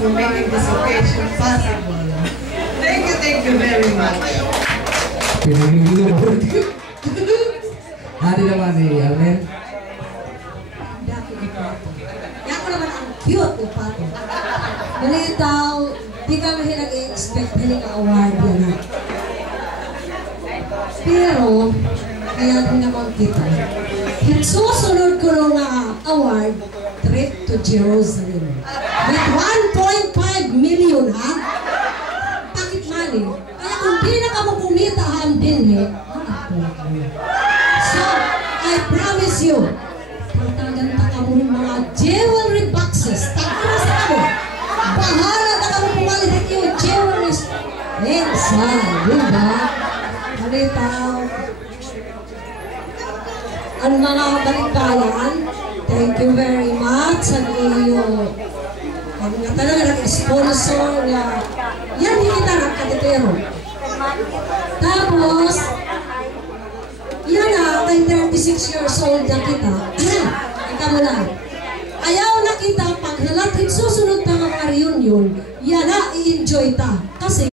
for making this occasion possible. Thank you very much. Hari naman ni Arnel. Yan ko naman ang cute ni Pato. Malitaw, di kami nag-expect na award yan. Pero, kaya din naman kita. Susunod ko nung award, trip to Jerusalem. With 1.5 million, ha? Pocket money. Kaya kung di na ka mo kumitahan din, so, I promise you, tataganta ka mo ng mga jewelry boxes. Takara sa kamo. Bahala na ka mo pumalit yung jewelry inside. Diba? Malitaw. Ang mga balikbayan, thank you very much sa iyo. Ang nga talaga nag-sponsor na yan hindi kita nagkatitero. Tapos, yan na, kay 36 years old na kita. Ika mo na. Ayaw na kita pag nalatid susunod na mga reunion, yan na, i-enjoy ta.